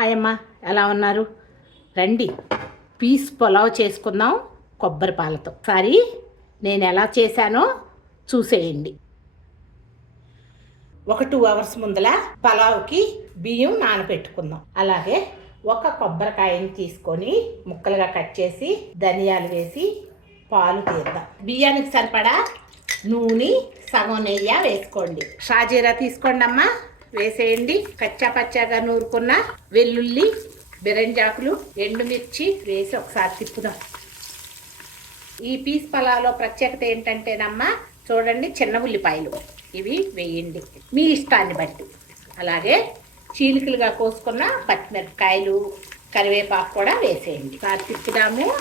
Hi అమ్మా ఎలా ఉన్నారు? రండి. పీస్ పులావ్ చేసుకుందాం కొబ్బరి పాలతో. ఒకసారి నేను ఎలా చేశానో చూసేయండి. ఒక టూ అవర్స్ ముందల పలావ్కి బియ్యం నానబెట్టుకుందాం అలాగే ఒక కొబ్బరికాయని తీసుకొని ముక్కలుగా కట్ చేసి ధనియాలు వేసి పాలు తీద్దాం. బియ్యానికి సరిపడా నూనె సగం నెయ్యి వేసుకోండి. షాజీరా తీసుకోండి అమ్మా వేసేయండి. కచ్చా పచ్చాగా నూరుకున్న వెల్లుల్లి బిరంజాకులు ఎండుమిర్చి వేసి ఒకసారి తిప్పుదాం. ఈ పీస్ పొలాలో ప్రత్యేకత ఏంటంటేనమ్మా చూడండి చిన్న ఉల్లిపాయలు. ఇవి వేయండి. మీ ఇష్టాన్ని బట్టి. అలాగే చీలికలుగా కోసుకున్న పచ్చిమిరపకాయలు కరివేపాకు కూడా వేసేయండి. ఒకసారి తిప్పుదాము.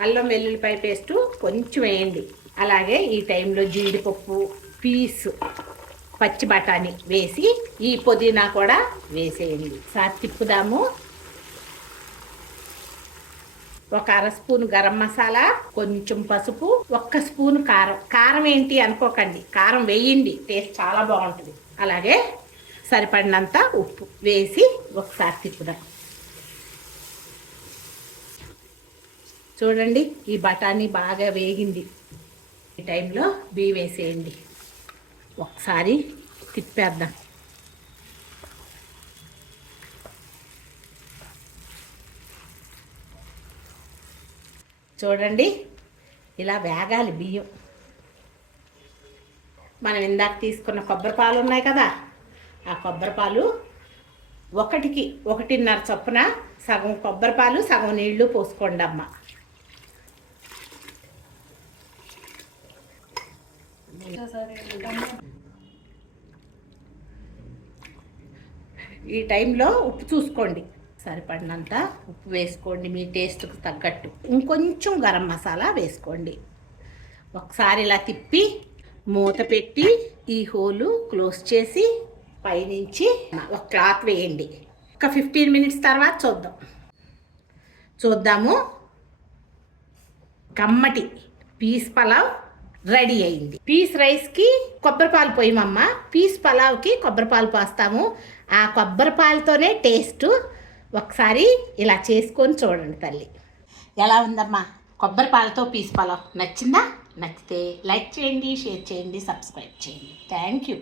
అల్లం వెల్లుల్లిపాయ పేస్టు కొంచెం వేయండి. అలాగే ఈ టైంలో జీడిపప్పు పీసు పచ్చి బఠానీ వేసి ఈ పుదీనా కూడా వేసేయండి. సార్ తిప్పుదాము. ఒక అర స్పూన్ గరం మసాలా కొంచెం పసుపు ఒక్క స్పూన్ కారం. కారం ఏంటి అనుకోకండి. కారం వేయండి. టేస్ట్ చాలా బాగుంటుంది. అలాగే సరిపడినంత ఉప్పు వేసి ఒకసారి తిప్పుదాం. చూడండి ఈ బఠానీ బాగా వేగింది. ఈ టైంలో బీ వేసేయండి. ఒకసారి తిప్పేద్దాం. చూడండి ఇలా వేగాలి బియ్యం. మనం ఇందాక తీసుకున్న కొబ్బరి పాలు ఉన్నాయి కదా ఆ కొబ్బరి పాలు ఒకటికి ఒకటిన్నర చొప్పున సగం కొబ్బరి పాలు సగం నీళ్ళు పోసుకోండి అమ్మ ఈ టైంలో ఉప్పు చూసుకోండి. సరిపడినంత ఉప్పు వేసుకోండి మీ టేస్ట్కి తగ్గట్టు. ఇంకొంచెం గరం మసాలా వేసుకోండి. ఒకసారి ఇలా తిప్పి మూత పెట్టి ఈ హోలు క్లోజ్ చేసి పైనుంచి ఒక క్లాత్ వేయండి. ఒక ఫిఫ్టీన్ మినిట్స్ తర్వాత చూద్దాం. చూద్దాము. కమ్మటి పీస్ పలావ్ రెడీ అయింది. పీస్ రైస్కి కొబ్బరి పాలు పోయమమ్మ. పీస్ పలావ్కి కొబ్బరి పాలు పోస్తాము. ఆ కొబ్బరి పాలతోనే టేస్ట్ ఒకసారి ఇలా చేసుకొని చూడండి తల్లి. ఎలా ఉందమ్మా? కొబ్బరి పాలతో పీస్ పలావ్ నచ్చిందా? నచ్చితే లైక్ చేయండి షేర్ చేయండి సబ్స్క్రైబ్ చేయండి. Thank you.